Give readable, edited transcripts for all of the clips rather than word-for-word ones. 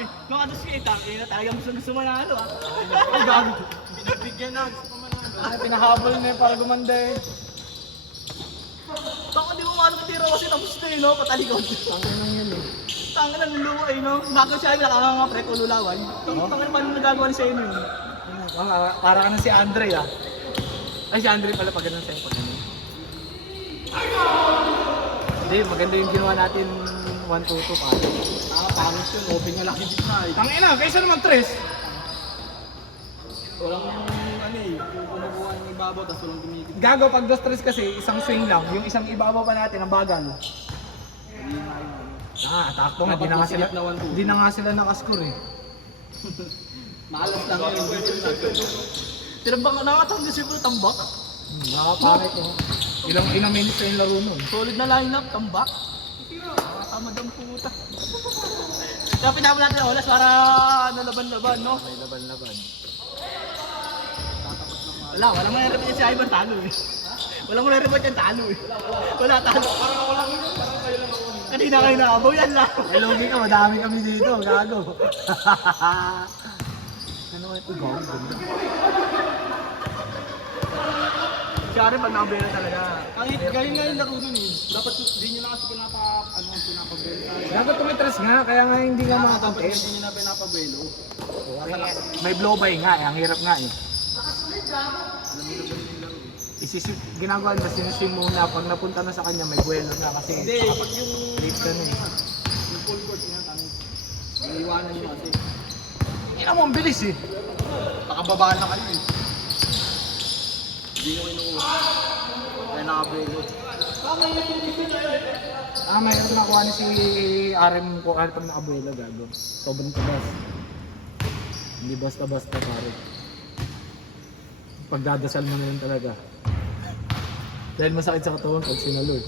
eh. Nung atos kita, talagang gusto manalo ah. Ay, gago. Pinagbigyan na, gusto ko manalo. Pinahabol na yun para gumanda eh. Baka di mo maano tira kasi tapos na yun, no? Patalikod. Tangin lang yun eh. Tanga na luluwa eh, no? Bago siya ay nakakanga pre, kululawan. Tanga na paano nagagawa ni sa'yo yun? Para ka na si Andre ah. Ay, si Andre pala pag ganun sa'yo, pag ganun. Hindi, maganda yung ginawa natin 1-2-2 pare. Pangit yun, open nga laki dito na eh. Tangin na, kaysa naman tres. Walang ano eh, yung kumukuha ng ibabaw, tapos walang tumigil. Gago, pag 2-3 kasi, isang swing lang. Yung isang ibabaw pa natin, ang bagal. Hindi na yun. Takbo nga, Dapat masilip na 1-2. di na nga sila nakascore eh. Maalas lang yun. Tinambak ka nakatang din siguro tambak. Nakapangit oh. Ilang minutes na yung laro nun. Solid na lineup, tambak. Tama dang puta. Kaya pinapon natin ang oras para laban-laban, no? May laban-laban. Walang mangyari si Ivan talo eh. Walang mangyari yan talo eh. Wala talo. Kanina kayo nakabaw yan lang. Eh, logi ka, madami kami dito, gago. Ano ito, gago? Si Ari pag nakabera talaga. Galing nga yung laro dun eh. Dapat di nyo na kasi pinapabelo. Gago tumitras nga, kaya nga hindi nga Dapat makakontest. hindi nyo na pinapabelo. May blow by nga eh, ang hirap nga eh. Ginagawa na sinuswing muna, pag napunta na sa kanya may buwelo na kasi Hindi, kapag yung late ka na eh. yung full court nga tangit. Iiwanan nyo kasi. Hindi na mo, ang bilis eh. Nakababa na kayo eh. Hindi nyo kinuha. Kaya nakabelo. Mayroon nakuha ni si RM ko kahit pag nakabuela gago. Sobrang tabas. Hindi basta-basta pare. Pagdadasal mo na yun talaga. Dahil masakit sa katawan pag sinalo eh.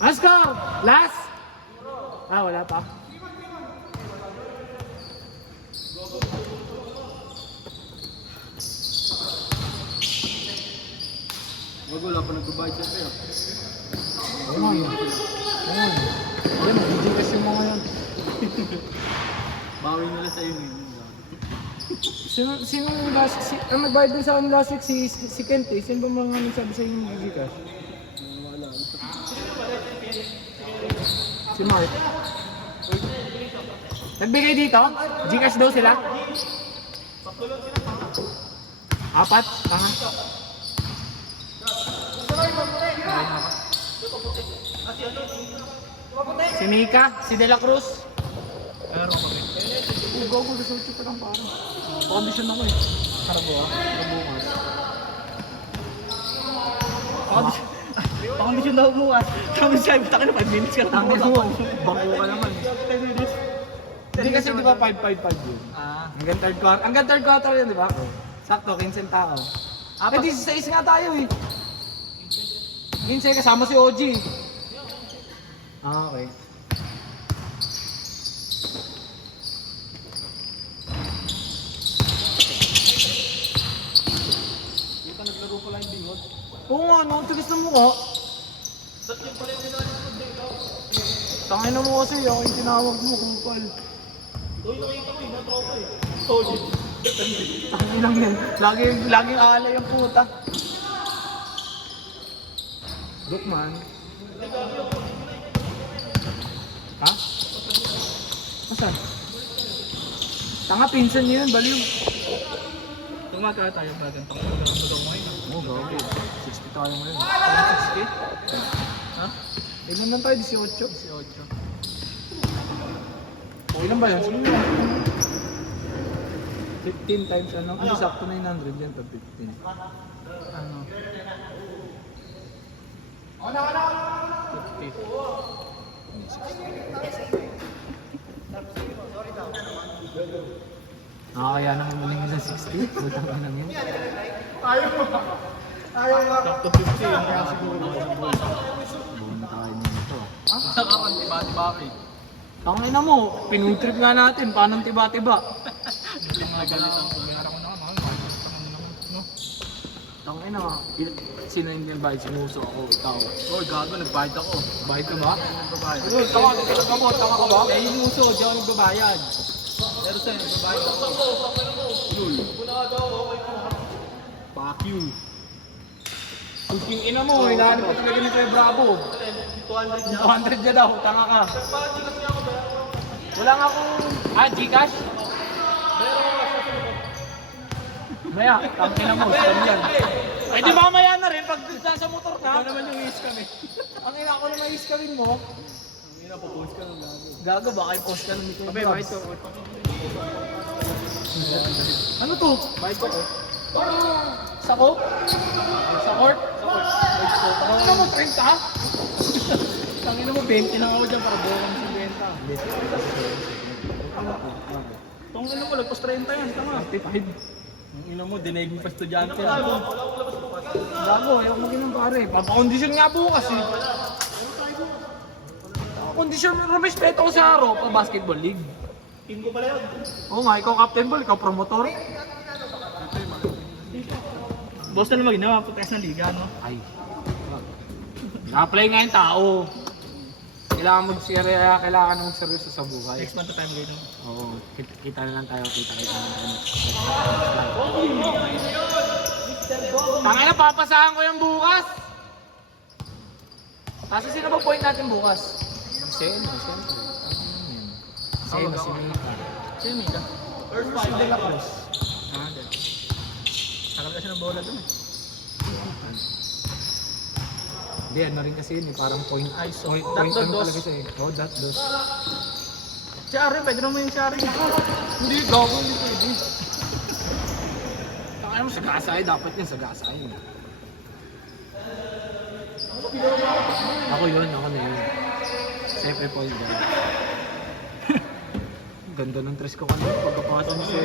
Let's go! Last! Wala pa. Wag wala pa nagbabayad siya sa'yo. Ayun. Ayun. Ayun, mag-GS yung mga yan. Bawi nila sa'yo ngayon. Sino yung last, ang nagbayad din sa akin last week, si Kent eh. Sino ba mga nagsabi sa inyo ng Gcash? Wala. Si Mark. Nagbigay dito? Gcash daw sila? 4? Tanga. Si Mika, si De La Cruz. Gago, gusto ko pa lang parang. Kondisyon ako eh. Karabo ah, bukas. Pakondisyon daw bukas. Sabi siya, taka na 5 minutes ka lang. Tangin mo, bangko ka naman. 10 minutes. Hindi kasi di ba 5-5-5 yun? Hanggang third quarter yun, di ba? Sakto, 15 tao. Eh, 16 nga tayo eh. 15 kasama si OG. Okay. Kita naglaro pala yung bingot. Oo nga, no, tigas na mukha. Tangin na mo kasi, ako yung tinawag mo, kumpal. Solid. Tangin lang yan. Laging alay ang puta. Brookman. Ha? Asan? Tanga, pinsan niyo yun, baliw. Tumaka tayo ba ganito? Pagkakabagaw mo ngayon. Oo, gawin. 60 tayo ngayon. 60? Ha? Ilan lang tayo? 18? 18. Ilan ba yan? Sige lang. 15 times ano? Hindi sakto 900 yan pag 15. Ano? 50. Nakakaya nang umuling sa 60. Butang na namin. Sakto 50 yun. Kaya siguro. Buwan na tayo nito. Saka ka, tiba-tiba kayo. Tangin na mo, pinutrip nga natin. Paano tiba-tiba? Galit ang kumayara ko naman. No? Tangin na, sino hindi nagbayad? Sinuso ako, ikaw. Oy, gago, nagbayad ako. Bayad ka ba? Nagbayad. Uy, tama ka ba? Eh, yung uso, di ako nagbabayad. Pero sa'yo, nagbabayad ako. Uy. Fuck you. Yung ina mo, hinahanap ko talaga ni Kuya Bravo. 200 niya. 200 niya daw, tanga ka. Wala nga akong... Gcash? Maya, tangina mo, saan yan? Ay, di mamaya na rin pag sa motor ka. Ikaw naman yung is kami. Ang ina ko na mais ka rin mo. Ang ina, post ka ng gago. Gago, baka i-post ka ng Kuya Abay, Bravo. bayad ko. Ano to? Bayad ko. Sa ko? Sa court? Ano mo, 30 ha? Tangina mo, 20 lang ako dyan para buo kami sa benta. Tangina mo, lagpas 30 yan, tama. 35. Ang ina mo, dinaig mo pa estudyante ako. Gago, ayaw mo ginang pare. Papakondisyon nga bukas eh. Kondisyon mo, respeto ko sa araw pa basketball league. Team ko pala yun. Oo nga, ikaw captain ball, ikaw promotor. Boss na naman ginawa, putas ng liga, no? Ay. Na-apply nga yung tao. Kailangan mag-seryoso sa buhay. Next month na tayo gawin. Oo, kita na lang tayo, kita na tayo. Tangay na, papasahan ko yung bukas! Kasi sino ba point natin bukas? Seno, siyempre. Seno, si Mika. Sino Mika? First five de la Cruz. Takal kasi ng bola dun eh. Hindi, ano rin kasi yun eh, parang point. Ay, so, Point dot, ano dos. talaga siya eh. Oh, dot, dos. Si Ari, pwede naman yung si Ari. Hindi, gago, hindi pwede. Takay mo, sagasay, dapat yun, sagasay. Ako na yun. Siyempre point guard. Ganda ng tres ko kanina, pagkapasa ni Sir.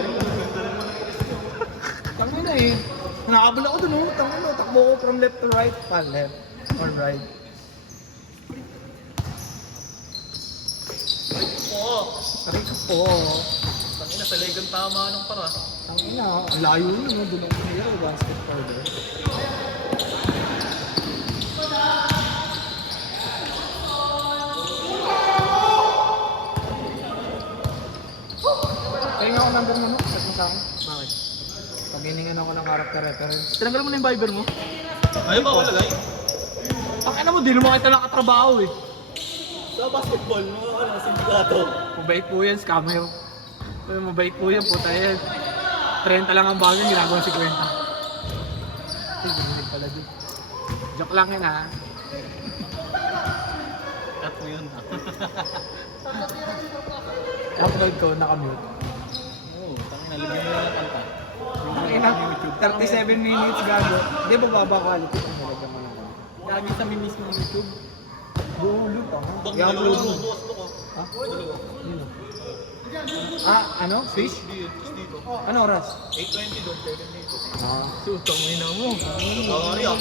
Tangin na eh. Nakabula ako dun, tangin na, takbo ko from left to right, left or right. Oo. Taray ka po. Tangina, sa legang tama nung para. Tangin na, ang layo yun, no? Doon ako nila, basketball doon. Kaya nga ako number mo, no? Set mo sa akin. Bakit? Pag hiningan ako ng character reference. Tinanggal mo na yung Viber mo? Ayaw ba ako lagay? Ang ina mo, di naman kita nakatrabaho eh. Sa basketball, mga sindikato. Mabait po yan, scammer. Mabait po yan, puta yan. 30 lang ang bagay, ginagawa 50. Ay, ginilig pala dun. Joke lang yun ha. Cut mo yun. Upload ko, nakamute. Oo, tangina, lagyan mo na ng kanta. Ang ina, 37 minutes gago. Hindi ba baba quality kung nalagyan mo lang? Lagi sa mimis ng YouTube. Bulo pa ha? Bag I-upload mo. bukas ko. Ha? Yun. Ano? Fish? Dito. Ano oras? 8:20 doon, 7 dito. Ah. Sutang mo na mo. Sorry ah.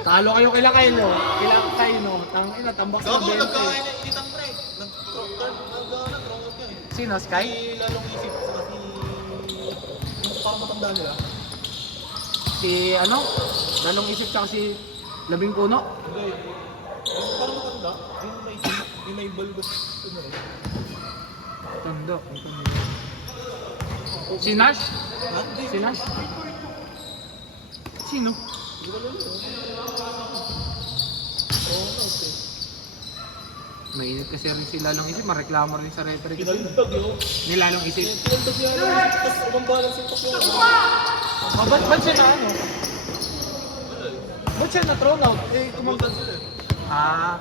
Talo kayo kila Kylo. Kila Kylo. Tangina, tambak sa Gago, 20. nagkain na initang pre. Nag-rock ka eh. Sino? Sky? Si Lalong Isip, saka si... Yung parang matanda nila. Si ano? Lalong isip tsaka si Labing Puno? Hindi. Yung parang matanda. Yung may balbas. Ano rin? Tanda. Si Nash? Ha? Hindi. Si Nash? Sino? Hindi ko alam yun. Oo, okay. Mainit kasi rin si Lalong Isip. Mareklamo rin sa referee. Pinalintag yun. Ni Lalong Isip. Pinalintag yan. Tapos ubang balance yung takyo. Ba't siya na ano? Ba't siya na thrown out? Eh, Kumuntan sila eh. Ah.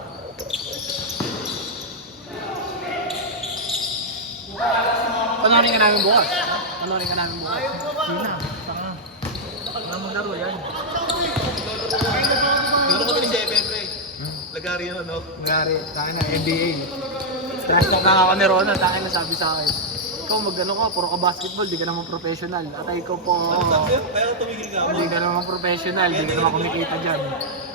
Panorin ka namin bukas. Panorin ka namin bukas. Hindi na. Tanga. Wala mong laro yan. Meron kami ni Sebe, pre. Lagari yun, ano? Nangyari, tayo na, NBA. Trash talk na ako ni Ronald, tayo na sabi sa akin. Ikaw mag-ano ka, puro ka basketball, di ka naman professional. At ikaw po, Ano sabi yun? Kaya tumigil ka mo. di ka naman professional, di ka naman kumikita dyan.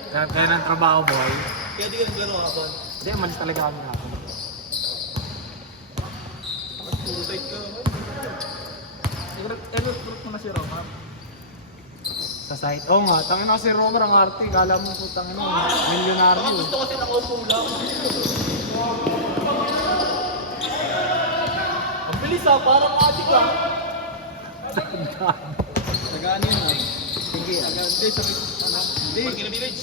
Kaya ng trabaho, boy. Kaya di ka naglaro kapon. Hindi, malis talaga kami hapon. Puro tight ka naman. I-recruit mo na si Romar. Sa site. Oo nga, tangin na si Romer ang arte. Kala mo po tangin na, milyonaryo. Gusto kasi nakaupo lang. Ang bilis ah, parang atik ah. Tagaan yun ah. Sige, Hindi, sa ano? Hindi. Pagkina village.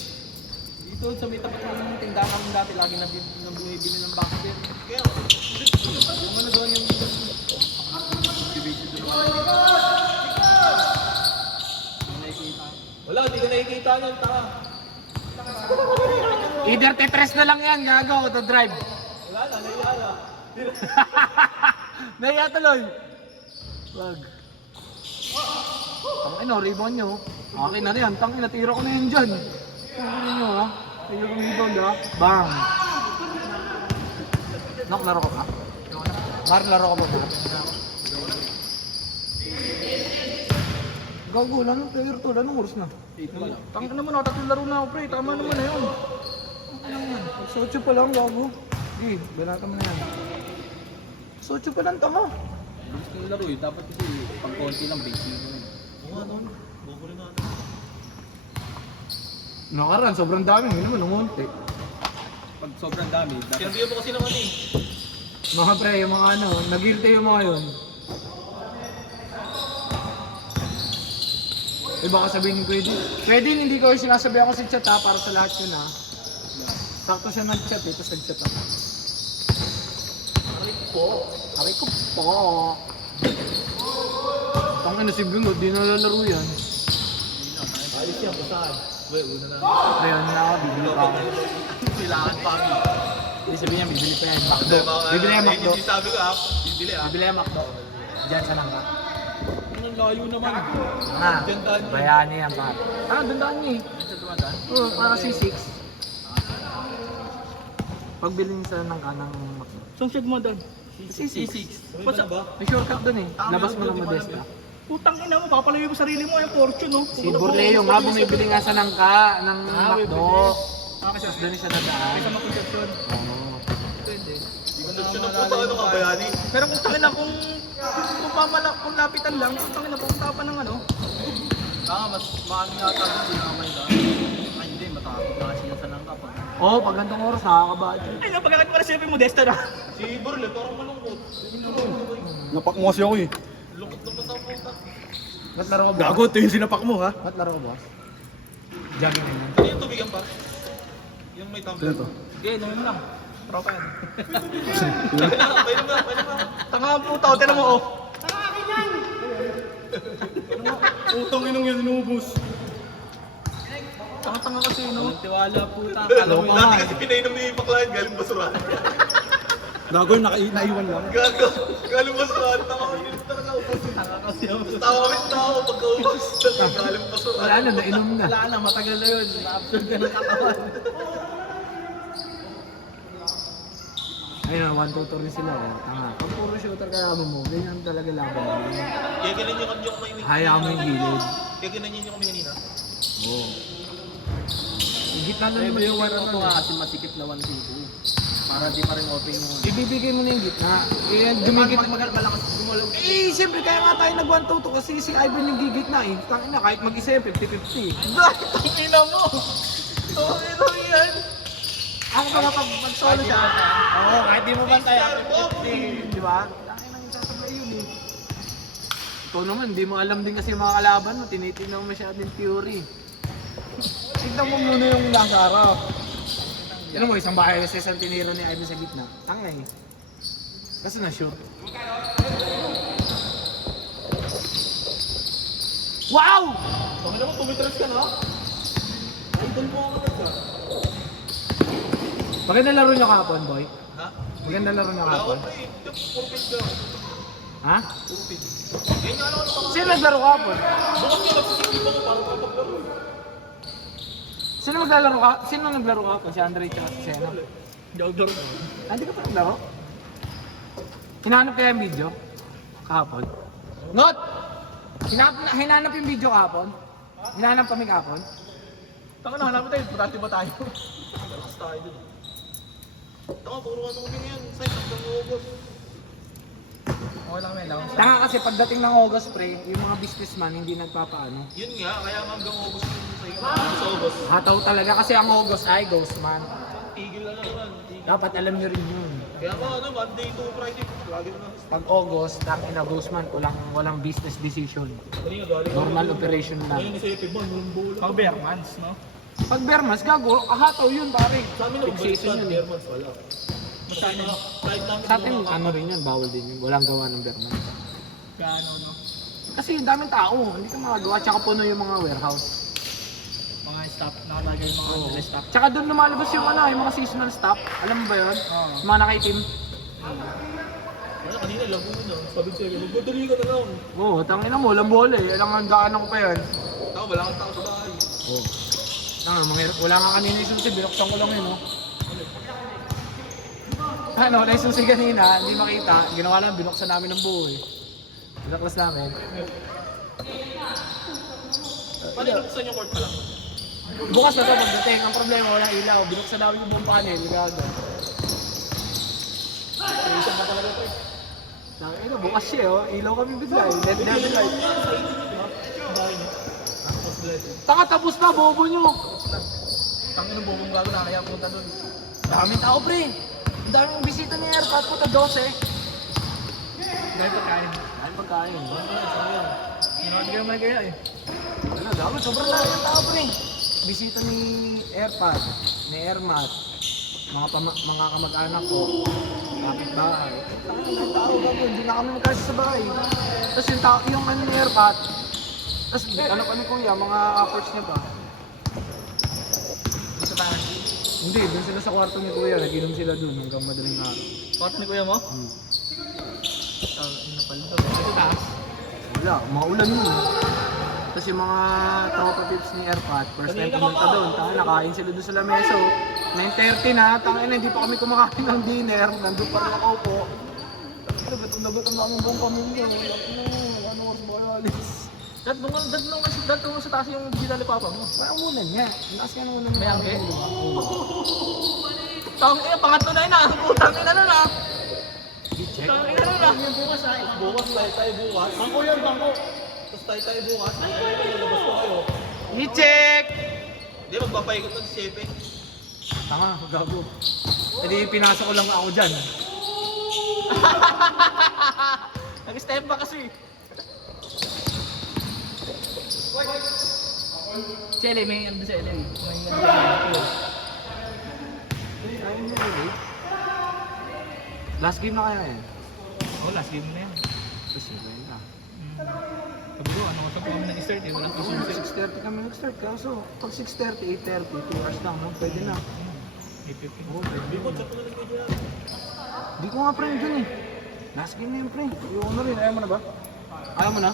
Dito sa may tapat ng tindahan namin dati, lagi nang bumibili ng basket. Kaya, Yung ano doon yung division doon naman. Yung nakikita. wala, hindi ko nakikita niyan, tanga. either Tetris na lang yan, gago, to drive. Wala na, naiala. Naiya tuloy. Wag. Tangin na, rebound nyo. Akin na yan, tangin na, tira ko na yun dyan. Tangin nyo ha. Tira ko rebound ha. Bang. Nok, laro ko ba? Mar, laro ko ba ba? Gago, wala nang player to, anong oras na? Tangka naman, tatlong laro na ako pre. Tama naman na yun. Ano yan? Sotso pa lang, gago. Sige, banata mo na yan. Sotso pa lang, tama. Gusto yung laro eh. Dapat kasi pag konti lang basic na yun. Oo nga, doon. Bubuli na. Nakaran, sobrang dami, hindi naman umunti. Pag sobrang dami, dapat Sinabihan mo kasi naman eh. Mga pre, yung mga ano, nag-guilty yung mga yun. Eh baka sabihin ni pwede. Pwede, hindi ko sinasabi ako sa chat ha, para sa lahat yun ha. Sakto siya nag-chat eh, tapos nag-chat ako. Aray ko po. Tangin na si Bingo, di nalalaro yan. Ayos yan, basahan. Uy, una na. Ayun na ako, bibili pa ako. Kailangan pa kami. Hindi sabihin niya, bibili pa yan. Makdo. Bibili yan, Makdo. Hindi sabi ko ah, bibili ah. Bibili yan, Makdo. Diyan sa langka. ang layo naman. Ah, Dandaan niya. bayani yan pa. Ah, dandaan niya eh. Sa dumandaan. Oo, para C6. Pagbili niya sa langka ng Makdo. Saan siya dumadaan? C6. Basta ba? May shortcut dun eh. Labas mo ng Modesta. Putang ina mo, papalayo mo sarili mo, yung fortune no? Si Borleo nga bumibili nga sa nangka ng Makdo. Kasi Tapos doon siya dadaan. sa mga conception. Oo. Pwede. Conception ng puta, ano ka, bayani? Pero kung tangin na kung lapitan lang, kung tangin na pumunta pa ng ano. Mas maano yata kasi namay na. Ay hindi, matakot na kasi yung sanang kapag. Oo, pag gantong oras nakakabati. Ay nga, pagkakit mo na sinabi mo, Desta na. Si Borle, parang malungkot. Napak mo kasi ako eh. Lungkot naman ang puta. Ba't laro ko boss? Gago, ito yung sinapak mo ha. Ba't laro ko boss? Jogging na yun. Ano yung tubigan pa? Yung may tumbler. Ito. Sige, inumin mo lang. Tropa yan. Painom na. Tanga ang puta, o tinan mo oh. Utang inong yan, inubos. Tanga-tanga kasi no. Tiwala puta. Alam mo Dati kasi pinainom ni Paklayan, galing basura. Gago, naiwan lang. Galing basura. Tama ko yun talaga ubos. Tanga kasi ako. Tawa kami sa tao pagka-ubos. Galing basura. Wala na, nainom na. Wala na, matagal na yun. Na-absorb ka ng katawan. Ayun, 1-2 rin sila. Oh. Tanga. Pag puro shooter ka laban mo, ganyan talaga laban mo. Kaya ganun yung kami kanina. Hayaan mo yung gilid. Kaya ganun yung kami kanina. Oo. Higit na lang Maybe naman yung yung ano ano ko nga kasi masikip na 1 para di pa rin open yung... Ibibigay mo na yung gitna. Eh, dumigit. Malakas gumalaw. Eh, siyempre kaya nga tayo nag-1-2 kasi si Ivan yung gigitna eh. Tangin na, kahit mag-isa yan, 50-50. Dahil tangina mo! Tangina yan! Ako pa kapag mag-solo siya. Oo, kahit di mo bantay ako. Di ba? Tangin nang isasablay yun eh. Ikaw naman, di mo alam din kasi yung mga kalaban mo. Tinitingnan mo masyadong yung theory. Tignan mo muna yung nasa harap. Ano mo, isang bahay kasi isang tiniro ni Ivan sa gitna. Tanga eh. Kasi na-shoot. Wow! Tangina mo, tumitras ka na? Idol mo ako na. Maganda laro nyo kahapon, boy. Ha? Maganda laro nyo Wala kahapon. ko eh. Puro pin ka. Ha? Puro pin. Yan nga lang ako. Sino naglaro kahapon? Bukas nga nagsisipin ako para maglaro. Sino maglalaro ka? Sino naglaro kahapon? Si Andre tsaka si Sena. Jogger. Hindi ka pa naglaro? Hinahanap kaya yung video? Kahapon? Not! Hinahanap yung video kahapon? Hinahanap kami kahapon? Tanga na, hanapin tayo. Putati ba tayo? Lakas tayo dun. Tama, puro ano kami ngayon. Side, hanggang ubos. Okay lang may allowance. Tanga kasi pagdating ng August pre, yung mga businessman hindi nagpapaano. Yun nga, kaya hanggang August yun sa'yo. Sa August. Hataw talaga kasi ang August ay ghost man. Tigil na naman. Dapat alam nyo rin yun. Kaya ba ano, Monday to Friday, lagi na. Pag August, tangin na ghost man, walang business decision. Kanina galing. Normal operation Ayun lang. kasi Epib man, yung bola. Pag bare months, no? Pag Bermas, gago, hataw yun pare. Sa amin naman, balik Fixation sa yun. Bermans wala. Masyado na, kahit namin Sa atin, ano rin yun, bawal din yun. Walang gawa ng Bermas. Gaano, no? Kasi daming tao, hindi ka makagawa. Tsaka puno yung mga warehouse. Mga staff, nakalagay yung mga nila staff. Tsaka doon lumalabas yung ano, yung mga seasonal staff. Alam mo ba yun? Oo. Yung mga nakaitim. Wala, kanina lang mo na. Sabi ko sa'yo, magmadali ka na lang. Oo, tangin na mo, walang bola eh. Alang ang daanan ko pa yan. Tao, wala kang tao sa bahay. Oo. Wala nga kanina yung susi, binuksan ko lang yun, no? Ano, wala yung susi kanina, hindi makita. Ginawa lang, binuksan namin ng buo eh. Binaklas namin. Paano yung buksan yung court pa lang? Bukas na to, pagdating. Ang problema, walang ilaw. Binuksan namin yung buong panel. Gago. Isa ba talaga ito? Tangin na, bukas siya, oh. Ilaw kami bigla eh. Let them light. Taka, tapos na, bobo nyo. Tangin ng bubong gago na, kaya punta doon. Daming tao, pre. Ang daming bisita ni Airpat po, 12. Dahil pagkain. Dahil pagkain. Nanood ka naman kaya eh. Ano, dami, sobrang dami ng tao, pre. Bisita ni Airpat, ni Airmat, mga kamag-anak ko, kapit-bahay. Tangin ng tao, gago. Hindi na kami magkasa sa bahay. Tapos yung tao, yung ano ni Airpat, tapos ano kuya, mga uppers niya pa. Sa tahan. Hindi, dun sila sa kwarto ni kuya, nag-inom sila dun hanggang madaling araw. Part ni kuya mo? Ano pala ito? Ito taas. Wala, maulan yun. Tapos yung mga tropa tips ni Airpat, first time pumunta doon, nakain sila doon sa lamesa. 9:30 na, tangin na, hindi pa kami kumakain ng dinner, nandun pa rin ako po. Gutom na gutom na kami buong pamilya. Ano oras ba kayo alis? Dad mo sa taas yung ginali papa mo. Parang unan nga, lakas ka ng unan. May angke? Tawag eh, pangatlo na yun ah. Putang ina na na. I-check. Tawag ina na na. Bukas tayo bukas. Bangko yan, bangko. Tapos tayo bukas. Lalabas ko kayo. I-check! Hindi, magpapaikot ng si Shepe. Tanga, gago. Hindi, pinasa ko lang ako dyan. Nag-step ba kasi? Si LA, may ano sa LA. May ano Ayun mo ulit. Last game na kaya yan. Oh, last game na yan. Tapos yun na. Sabi ko, ano, sabi kami nag-start eh. Walang Kasi kasi 6:30 kami nag-start kaso pag 6:30, 8:30, 2 hours lang, no? Pwede na. 8:50. Oo, pwede na. Di ko nga pre dun eh. Last game na yun pre. Ayoko na rin, ayaw mo na ba? Ayaw mo na?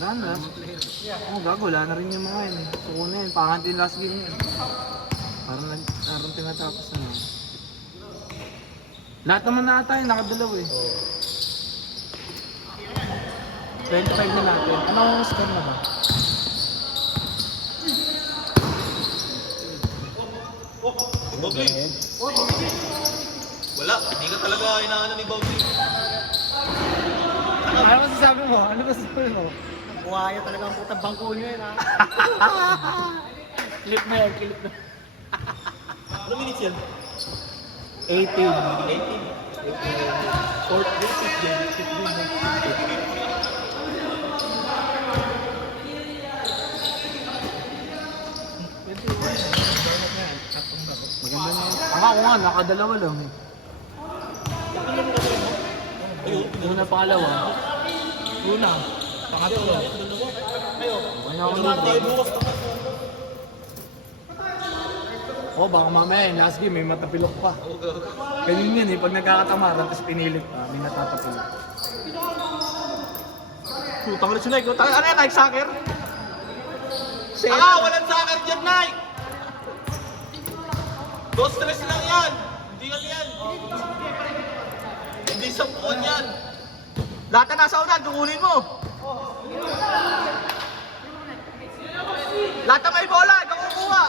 Daan na. Oo, gago, wala na rin yung mga yun. Suko na yun, pangat yung last game yun. Parang tinatapos na yun. Lahat naman na tayo, nakadalaw eh. 25 na natin. Anong score na ba? Bobby. Wala, hindi ka talaga inaano ni Bobby. Ano masasabi mo? Ano masasabi mo? Buhaya talaga ang putang bangko nyo yun ha. Clip na yan, clip na. Ano minutes yan? 18. 18. Fourth day, fifth day. Fifth day. Maganda na yun. Ako nga, nakadalawa lang. Una, pangalawa. Una, pangatlo. Kanya ako Wala tayo bukas na. Oh, baka mamaya yung last game may matapilok pa. Ganyan yun eh, pag nagkakatamaran tapos pinilit pa, may natatapilok. Putang ulit sunay ko. Ano yan, Nike soccer? Walang soccer dyan, Nike! Go stress lang yan! Hindi yan yan! Hindi sampuan yan! Lahat na nasa unan, kukunin mo. Lahat na may bola, ikaw kukuha.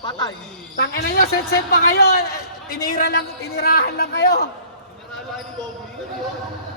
Patay. Tangina nyo, set-set pa kayo! Tinirahan lang kayo! bahay ni Bobby.